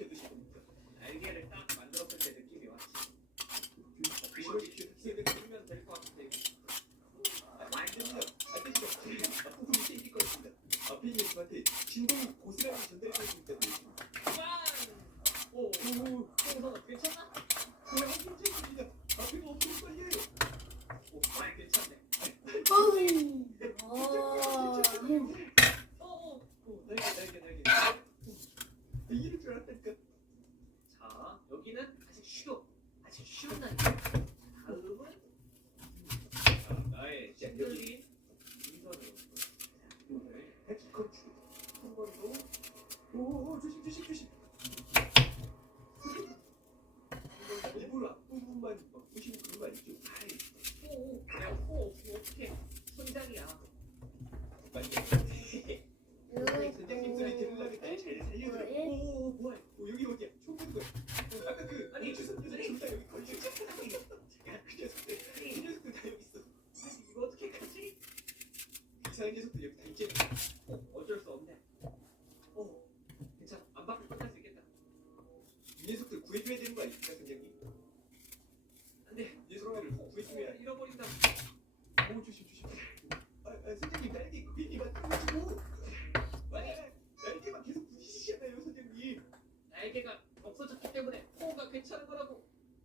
이렇게 겁니다. 날개를 딱 만들었을 때 느낌이 왔지. 이렇게 이렇게 들면 될 것 같은데. 안 됩니다. 안 됩니다. 아, 부품이 깨질 것입니다. 아, 피디님한테 진동이 고스란히 전달되고 있다고 했습니다. 빵! 오, 오, 오, 홍선 괜찮아? 그냥 괜찮습니다. 앞에가 빨리 해요. 오, 괜찮네. 어. 오, 오, 오, 날개, 날개, 날개. 이럴 줄 알았다니까. 자, 여기는 아직 쉬워. 아직 쉬운 날개. 다음은 자, 나의 싱글리 인선으로 오늘 백스컨 추. 한번 더. 오, 오, 조심, 조심, 조심. 일부러 부시는 그런 거 아니죠? 아이, 오, 오, 오, 어떻게 손장이야. 빨리. 이 녀석들 여기 다 있지? 어쩔 수 없네. 어, 괜찮아. 안 밖을 끝날 수 있겠다. 녀석들 구해줘야 되는 거 아닙니까, 선생님? 안 돼. 녀석들을 구해줘야 어, 잃어버린다. 오, 조심, 조심. 아, 아, 선생님, 딸기 괜히 만들어주고. 날개만 계속 부딪히잖아요, 선생님. 날개가 없어졌기 때문에 코어가 괜찮은 거라고.